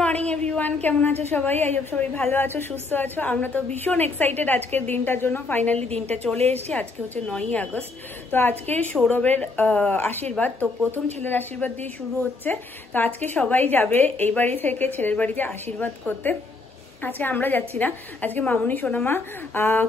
Morning everyone, কেমন আছো সবাই? আই হোপ সবাই ভালো আছো, সুস্থ আছো। আমরা তো ভীষণ এক্সাইটেড আজকের দিনটার জন্য। ফাইনালি দিনটা চলে এসেছি। আজকে হচ্ছে 9ই আগস্ট। তো আজকে সৌরভের আশীর্বাদ, তো প্রথম ছেলের আশীর্বাদ দিয়ে শুরু হচ্ছে। তো আজকে সবাই যাবে এই বাড়ি থেকে ছেলের বাড়িতে আশীর্বাদ করতে। আজকে আমরা যাচ্ছি না, আজকে মামুনি, সোনামা,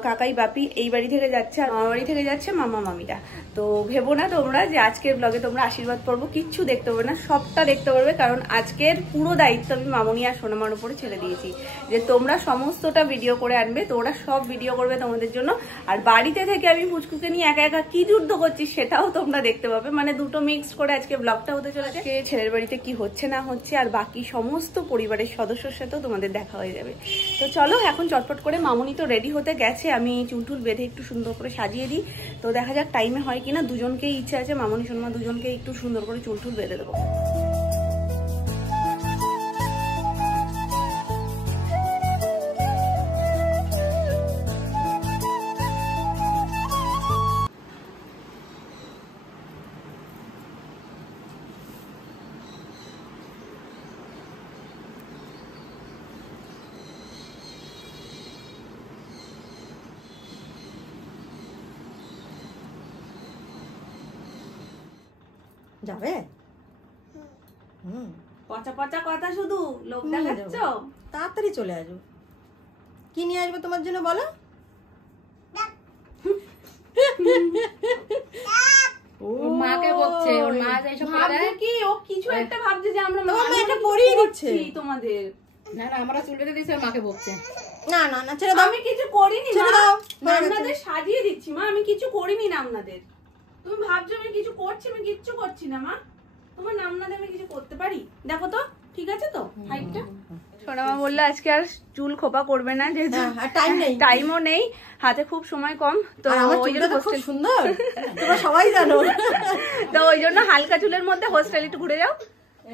কাকাই, বাপি এই বাড়ি থেকে যাচ্ছে, আর মামা বাড়ি থেকে যাচ্ছে মামা মামিরা। তো ভেবো না তোমরা যে আজকের ব্লগে তোমরা আশীর্বাদ পর্ব কিচ্ছু দেখতে পারবে না, সবটা দেখতে পারবে। কারণ আজকের পুরো দায়িত্ব আমি মামুনি আর সোনামার উপরে ছেড়ে দিয়েছি, যে তোমরা সমস্তটা ভিডিও করে আনবে, তো ওরা সব ভিডিও করবে তোমাদের জন্য। আর বাড়িতে থেকে আমি পুচকুকে নিয়ে একা একা কি যুদ্ধ করছি সেটাও তোমরা দেখতে পাবে। মানে দুটো মিক্সড করে আজকে ব্লগটা হতে চলেছে। ছেলের বাড়িতে কি হচ্ছে না হচ্ছে আর বাকি সমস্ত পরিবারের সদস্যর সাথেও তোমাদের দেখা হয়ে যাবে। তো চলো এখন চটপট করে, মামুনি তো রেডি হতে গেছে, আমি চুলটুল বেঁধে একটু সুন্দর করে সাজিয়ে দিই। তো দেখা যাক টাইমে হয় কিনা। দুজনকেই ইচ্ছা আছে, মামুনি সোনামা দুজনকে একটু সুন্দর করে চুলটুল বেঁধে দেবো। যাবে? পচা পচা কথা, শুধু লোক দেখাচ্ছ। তাড়াতাড়ি চলে আসবো। কি নিয়ে আসবো তোমার জন্য বলো? মাকে বকছে, ওর মা এইসব ভাবছে কি, ও কিছু একটা ভাবছে যে আমরা এটা পরিয়ে দিচ্ছে তোমাদের। না না, আমরা চুল বেঁধে দিয়েছি, ওর মাকে বকছে। না না না, ছেড়ে দাও। আমি কিছু করিনি, ছেড়ে দাও। আপনাদের সাজিয়ে দিচ্ছি মা, আমি কিছু করিনি না আপনাদের। তুমি ভাবছো আমি কিছু করছি, আমি কিচ্ছু করছি না মা। তোমার নাম না দিয়ে আমি কিছু করতে পারি? দেখো তো ঠিক আছে তো হাইটটা। সোনামা বললো আজকে আর চুল খোপা করবে না, যেহেতু টাইমও নেই, হাতে খুব সময় কম। তো ওই জন্য খুব সুন্দর, তোমরা সবাই জানো। তো ওই জন্য হালকা চুলের মধ্যে হোস্টেল একটু ঘুরে যাও,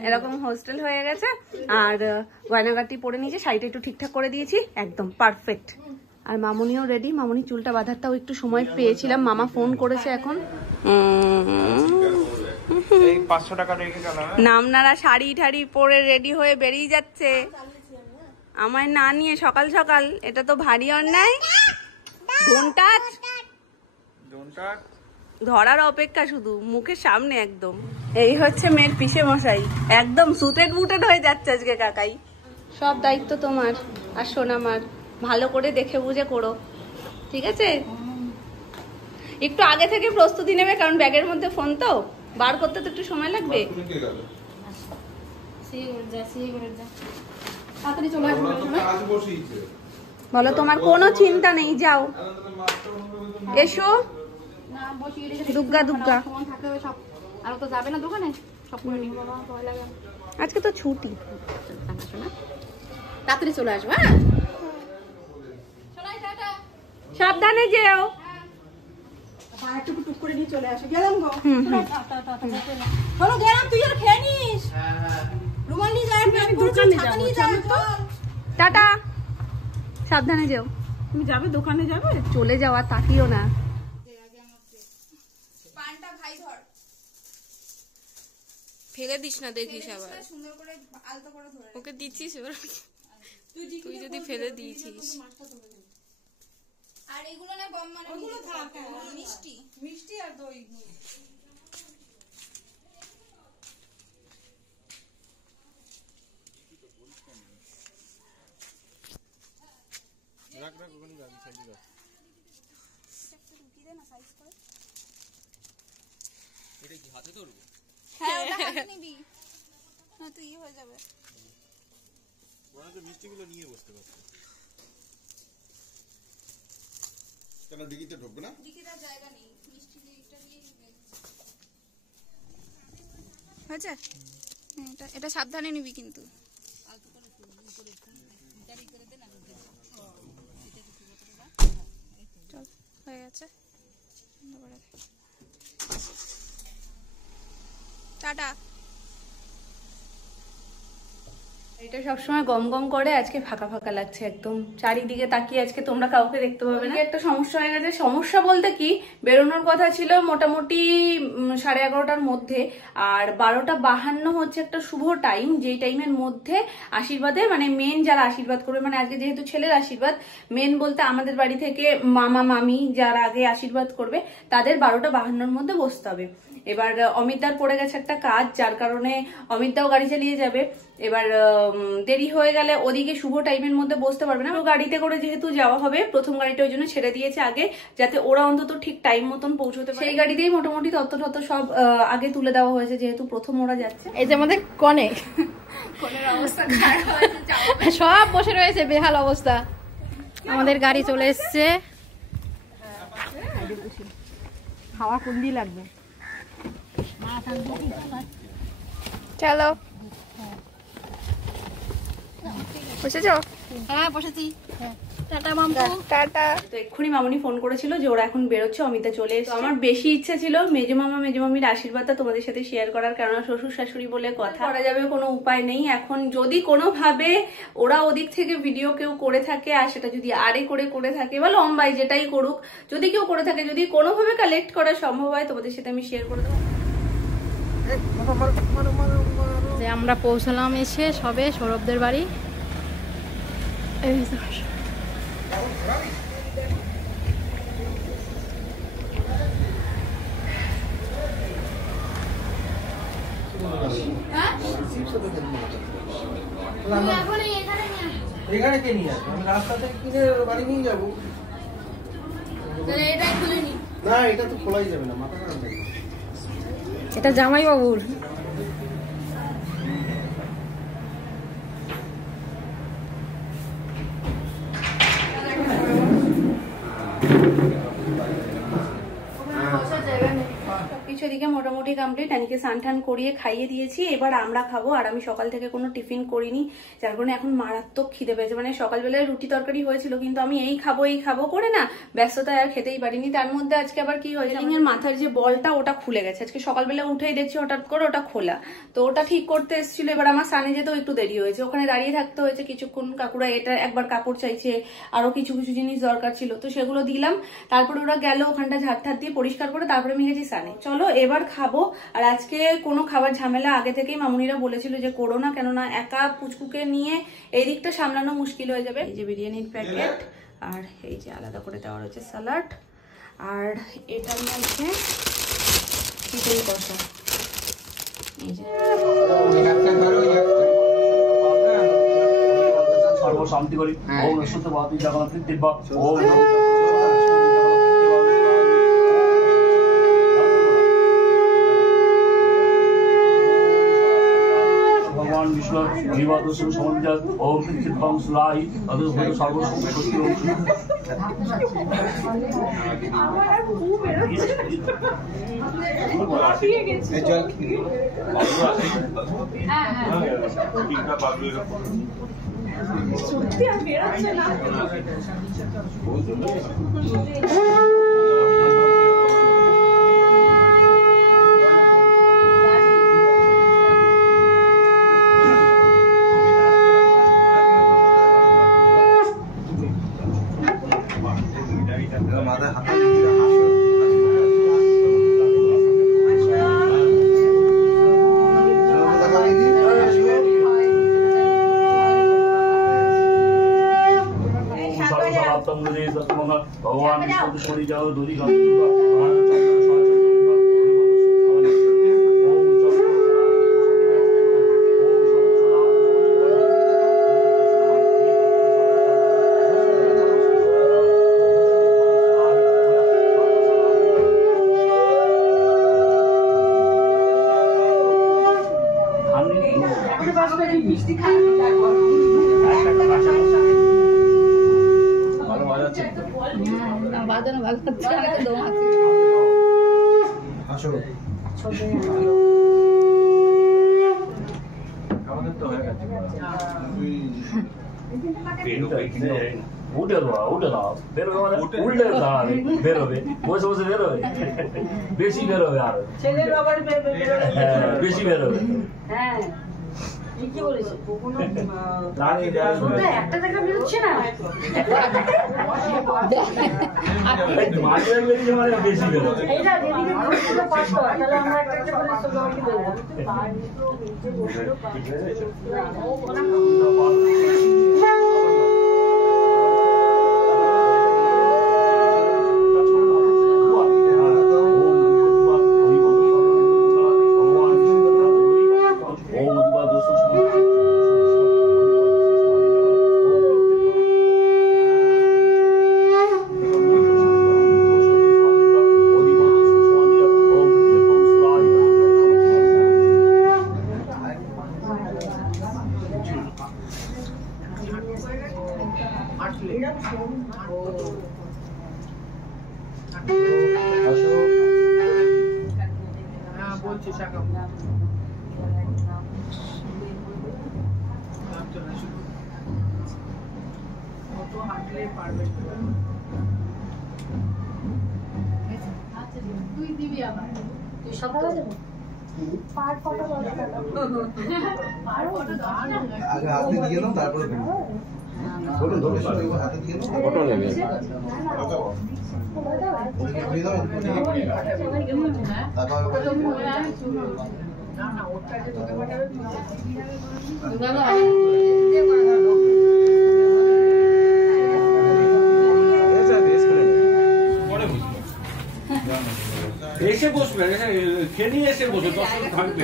এরকম হোস্টেল হয়ে গেছে। আর গয়নাগাটি পরে নিয়েছে, শাড়িটা একটু ঠিকঠাক করে দিয়েছি, একদম পারফেক্ট। আর মামুনিও রেডি। মামুনি চুলটা বাঁধারটাও একটু সময় পেয়েছিলাম, মামা ফোন করেছে এখন। নামনারা শাড়ি ঠাড়ি পরে রেডি হয়ে বেরিয়ে যাচ্ছে, আমায় না নিয়ে সকাল সকাল। এটা তো ভারী অন্যায়। ধরার অপেক্ষা শুধু, মুখের সামনে একদম। এই হচ্ছে মেয়ের পিসে মশাই, একদম সুটেড বুটেড হয়ে যাচ্ছে আজকে কাকাই। সব দায়িত্ব তোমার আর সোনামার, ভালো করে দেখে বুঝে করো, ঠিক আছে? একটু আগে থেকে প্রস্তুতি নেবে, কারণ ব্যাগের মধ্যে ফোন তো বার করতে তো একটু সময় লাগবে। বলো তোমার কোনো চিন্তা নেই, যাও এসো। দুর্গা দুর্গা আজকে তো ছুটি, তাড়াতাড়ি চলে আসবো। হ্যাঁ, সাবধানে যেও। টুক করে নিয়ে চলে আসো। গেলাম গো। চলো গেলাম, তুই আর খেয়ে নিস। রুমাল নিয়ে যাই, টাটা, সাবধানে যেও। তুমি যাবে দোকানে, যাবে? চলে যাওয়া, তাকিও না। ফেলে দিস না, দেখিস আবার। ওকে দিচ্ছিস এবার, তুই যদি ফেলে দিয়েছিস। আর এগুলো না বম, মানে ওগুলো থাক, মিষ্টি মিষ্টি আর দই। রাখ রাখ, ওখানে যাবে সাইডে রাখ। একটা রুটি দে না, সাইজ করে। এটা কি হাতে ধরবো? হ্যাঁ, ওটা হাতে নিবি না, তুই হয়ে যাবে। বড় তো মিষ্টিগুলো নিয়ে বসতে পারছিস। কেন ডিকিতে ঢুকবে না? ডিকিতে জায়গা নেই, মিষ্টি এটা দিয়ে নিবে। হয়েছে? এটা এটা সাবধানে নিবি কিন্তু। চল, হয়ে গেছে। টাটা। এটা সবসময় গম গম করে, আজকে ফাঁকা ফাঁকা লাগছে একদম। চারিদিকে তাকিয়ে আজকে তোমরা কাউকে দেখতে পাবে না। একটা সমস্যা হয়ে গেছে। সমস্যা বলতে কি, বেরোনোর কথা ছিল মোটামুটি 11:30টার মধ্যে, আর 12:52 হচ্ছে একটা শুভ টাইম, যেই টাইমের মধ্যে আশীর্বাদে মানে মেন যারা আশীর্বাদ করবে, মানে আজকে যেহেতু ছেলের আশীর্বাদ, মেন বলতে আমাদের বাড়ি থেকে মামা মামি যারা আগে আশীর্বাদ করবে তাদের 12:52-র মধ্যে বসতে হবে। এবার অমিতদার পড়ে গেছে একটা কাজ, যার কারণে অমিতদাও গাড়ি চালিয়ে যাবে। এবার দেরি হয়ে গেলে ওদিকে শুভ টাইমের মধ্যে বসতে পারবে না। গাড়িতে করে যেহেতু যাওয়া হবে, প্রথম গাড়িটা ওই জন্য ছেড়ে দিয়েছে আগে, যাতে ওরা অন্তত ঠিক টাইম মতন পৌঁছতে পারে। সেই গাড়িতেই মোটামুটি তত্ত্ব সব আগে তুলে দেওয়া হয়েছে, যেহেতু প্রথম ওরা যাচ্ছে। এই যে আমাদের কনের অবস্থা খারাপ হয়েছে, সব বসে রয়েছে, বেহাল অবস্থা। আমাদের গাড়ি চলে এসছে। হাওয়া কুন্ডি লাগবে। চলো, বসেছো? হ্যাঁ বসেছি। টাটা মামা, টাটা। তো এক্ষুনি মামনি ফোন করেছিল যে ওরা এখন বেরোচ্ছে, অমিতা চলে এসেছে। আমার বেশি ইচ্ছে ছিল মেজো মামা মেজো মামির আশীর্বাদটা তোমাদের সাথে শেয়ার করার, কারণ শ্বশুর শাশুড়ি বলে কথা, করা যাবে কোনো উপায় নেই। এখন যদি কোনোভাবে ওরা ওদিক থেকে ভিডিও কেউ করে থাকে, আর সেটা যদি আরে করে থাকে বা লম্বাই যেটাই করুক, যদি কেউ করে থাকে, যদি কোনোভাবে কালেক্ট করা সম্ভব হয়, তোমাদের সাথে আমি শেয়ার করে দেবো। আমরা পৌঁছলাম এসে সবে সৌরভদের বাড়ি। এখানে কে নিয়ে আসবো? আমি রাস্তা থেকে কিনে বাড়ি নিয়ে যাবো। না, এটা তো খোলাই যাবে না, মাথা খারাপ নেই। এটা জামাই বাবুর। সবকিছু এদিকে মোটামুটি কমপ্লিট। আজকে স্নান করিয়ে খাইয়ে দিয়েছি, এবার আমরা খাবো। আর আমি সকাল থেকে কোনো টিফিন করিনি, যার কারণে এখন মারাত্মক খিদে পেয়েছে। মানে সকালবেলায় রুটি তরকারি হয়েছিল, কিন্তু আমি এই খাবো করে না ব্যস্ততায় আর খেতেই পারিনি। তার মধ্যে আজকে আবার কি হয়েছে, এর মাথার যে বলটা ওটা খুলে গেছে। আজকে সকালবেলা উঠেই দেখছি হঠাৎ করে ওটা খোলা, তো ওটা ঠিক করতে এসেছিল। এবার আমার স্নানে যেতেও একটু দেরি হয়েছে, ওখানে দাঁড়িয়ে থাকতে হয়েছে কিছুক্ষণ। কাকুরা এটা একবার কাপড় চাইছে, আরো কিছু জিনিস দরকার ছিল, তো সেগুলো দিলাম। তারপরে ওরা গেল ওখানটা ঝাড় দিয়ে পরিষ্কার করে, তারপরে আমি গেছি স্নানে। চলো এবার খাবো। আর আজকে কোনো খাবার ঝামেলা আগে থেকেই মামুনিরা বলেছিল যে করো না, কেননা একা পুচকুকে নিয়ে এই দিকটা সামলানো মুশকিল হয়ে যাবে। এই যে বিরিয়ানির প্যাকেট, আর এই যে আলাদা করে দেওয়া রয়েছে স্যালাড, আর এটা আছে চিকেন কষা। এই যে শান্তি করি। ওম নমঃ ভগবতে জগন্নাথ দিব্য। ওম ভগবান বিষ্ণু বিবাদ সমন্বিত। ওম চিত্তং সুলাই তদ সর্বসংস্কৃতি। সত্যি আর বেরোচ্ছে না। মাথায় হাত ভগবান বিষ্ণু শরী যাও দূরী বেরোবে, বসে বসে বেরোবে, বেশি বেরোবে, আর বেশি বেরোবে। ঠিকই বলেছে একটা দেখা বেরোচ্ছে না এইটা যেদিকে কষ্ট হয় তাহলে আমরা একটা একটা করে সবাইকে বলবো আগে হাতে দিয়ে দাও তারপরে ধরে ধরে হাতে দিয়ে দাও ফটো নেবে এসে বসবে খেয়ে নিয়ে এসে বসে 10 মিনিট থাকবে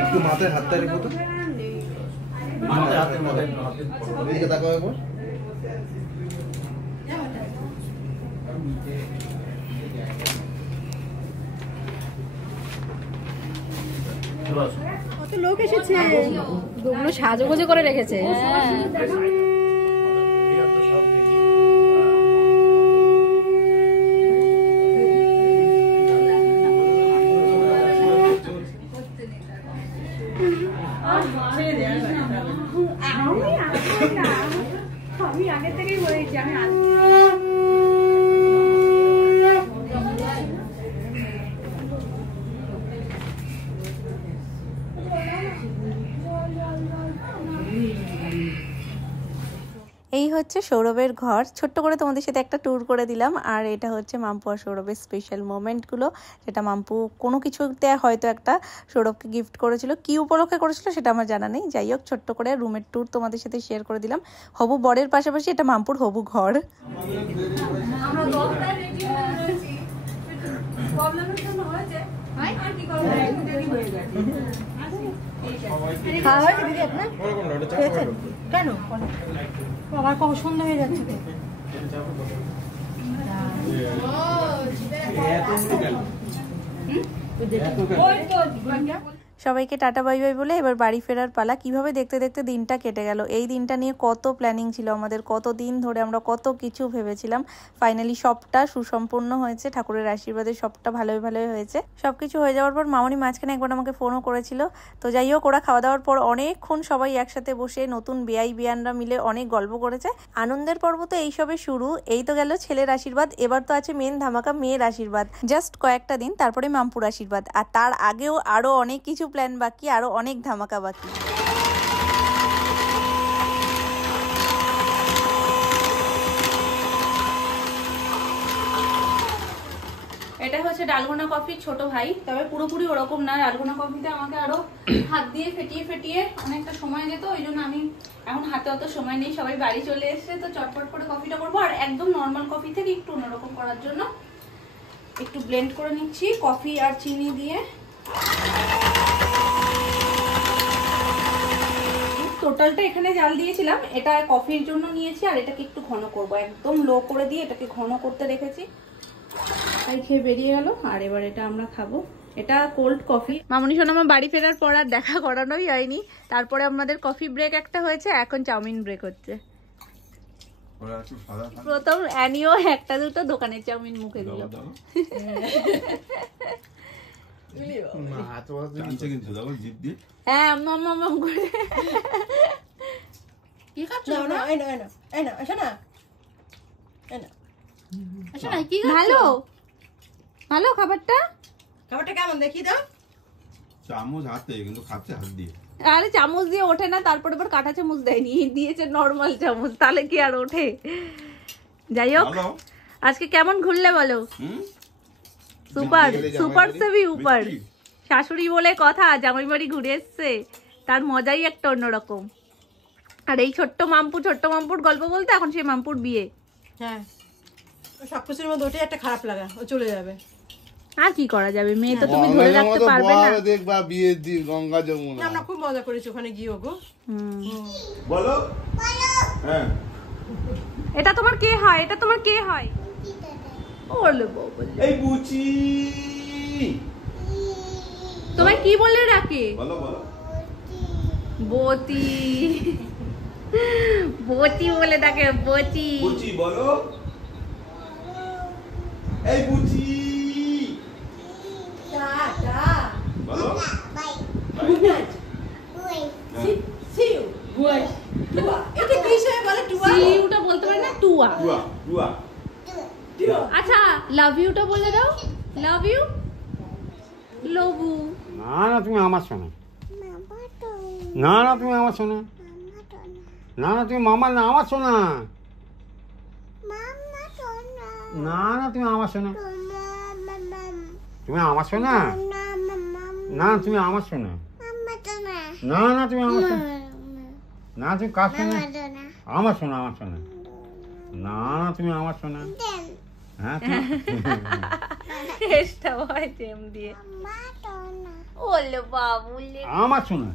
একটু মাথায় হাতটা রেখো তো এদিকে তাকাও একবার কত লোক এসেছে ওগুলো সাজগোজে করে রেখেছে আমি আগে থেকেই বলেছি আমি এই হচ্ছে সৌরভের ঘর ছোট্ট করে তোমাদের সাথে একটা ট্যুর করে দিলাম আর এটা হচ্ছে মাম্পু আর সৌরভের স্পেশাল মোমেন্টগুলো যেটা মাম্পু কোনো কিছুতে হয়তো একটা সৌরভকে গিফট করেছিল কি উপলক্ষে করেছিল সেটা আমার জানা নেই যাই হোক ছোট্ট করে রুমের ট্যুর তোমাদের সাথে শেয়ার করে দিলাম হবু বরের পাশাপাশি এটা মাম্পুর হবু ঘর কেন আবার কখন সন্ধ্যা হয়ে যাচ্ছে সবাইকে টাটা বাই বাই বলে এবার বাড়ি ফেরার পালা কিভাবে দেখতে দেখতে দিনটা কেটে গেল এই দিনটা নিয়ে কত প্ল্যানিং ছিল আমাদের কত দিন ধরে আমরা কত কিছু ভেবেছিলাম ফাইনালি সবটা সুসম্পূর্ণ হয়েছে ঠাকুরের আশীর্বাদে সবটা ভালোই ভালোই হয়েছে সবকিছু হয়ে যাওয়ার পর মামনি মাঝখানে একবার আমাকে ফোনও করেছিল তো যাই হোক ওরা খাওয়া দাওয়ার পর অনেকক্ষণ সবাই একসাথে বসে নতুন বেয়াই বিয়ানরা মিলে অনেক গল্প করেছে আনন্দের পর্ব তো এইসবে শুরু এই তো গেল ছেলের আশীর্বাদ এবার তো আছে মেন ধামাকা মেয়ের আশীর্বাদ জাস্ট কয়েকটা দিন তারপরে মাম্পুর আশীর্বাদ আর তার আগেও আরো অনেক কিছু প্ল্যান বাকি আরো অনেক ধামাকা বাকি এটা হচ্ছে ডালগোনা কফির ছোট ভাই তবে পুরোপুরি ওরকম না ডালগোনা কফিতে আমাকে আরো হাত দিয়ে ফেটিয়ে ফেটিয়ে অনেকটা সময় যেত ওই জন্য আমি এখন হাতে অত সময় নেই সবাই বাড়ি চলে এসেছে তো চটপট করে কফিটা করবো আর একদম নর্মাল কফি থেকে একটু অন্যরকম করার জন্য একটু ব্লেন্ড করে নিচ্ছি কফি আর চিনি দিয়ে টোটালটা এখানে জাল দিয়েছিলাম এটা কফির জন্য নিয়েছি আর এটাকে একটু ঘন করব একদম লো করে দিয়ে এটাকে ঘন করতে রেখেছি তাই খেয়ে বেরিয়ে গেল আর এবার এটা আমরা খাবো এটা কোল্ড কফি। মামনি সোনা আমার বাড়ি ফেরার পর আর দেখা করানোই হয়নি। তারপরে আমাদের কফি ব্রেক একটা হয়েছে, এখন চাউমিন ব্রেক হচ্ছে। প্রথম অ্যানিও একটা দুটো দোকানের চাউমিন মুখে দিল। হ্যাঁ মাম করে কি খাচ্ছ? ভালো ভালো খাবারটা কেমন দেখি দাও। চামচ হাতে, কিন্তু খাচ্ছে হাত দিয়ে। আরে চামচ দিয়ে ওঠে না, তারপরে আবার কাঁটা চামচ দেয়নি, দিয়েছে নরমাল চামচ, তাহলে কি আর ওঠে? যাই হোক, আজকে কেমন ঘুরলে বলো? সুপার সুপার সে ভি উপর। শাশুড়ি বলে কথা, জামাই বাড়ি ঘুরে এসছে, তার মজাই একটা অন্যরকম। আর এই ছোট্ট মামপুর গল্প বলতে এখন সেই মামপুর বিয়ে। হ্যাঁ, সবকিছুর মধ্যে ওটাই একটা খারাপ লাগা, ও চলে যাবে। আর কি করা যাবে, মেয়ে তো তুমি ধরে রাখতে পারবে না। দেখবা বিয়ের দিন গঙ্গা যমুনা। আমরা খুব মজা করেছি ওখানে গিয়ে। গো বলো। হ্যাঁ, এটা তোমার কে হয়? এটা তোমার কে হয়? ওলে বাবা, এই বুচি তোমায় কি বলে ডাকে? বলো বলো। বতি বতি বলে ডাকে, বতি। বুচি বলো। এই বুচি বলো। এটা কি সে বলে? টুয়া। সিউটা বলতে পারে না, টুয়া। টুয়া টুয়া। আচ্ছা, লাভ ইউটা বলে দাও। লাভ ইউ, লবু। না না তুমি আমার শোনো, না না তুমি আমার শোনো, না না তুমি মামার না আমার শোনা, না না তুমি আমার শোনা, তুমি আমার শোনা, না তুমি আমার শোনা, না না তুমি আমার শোনা, না তুমি কার শোনা? আমার শোনা, আমার শোনা, না না তুমি আমার শোনা। হ্যাঁ চেষ্টা হয় টেম দিয়ে। ওলে বাবুলে, আমার শোনা।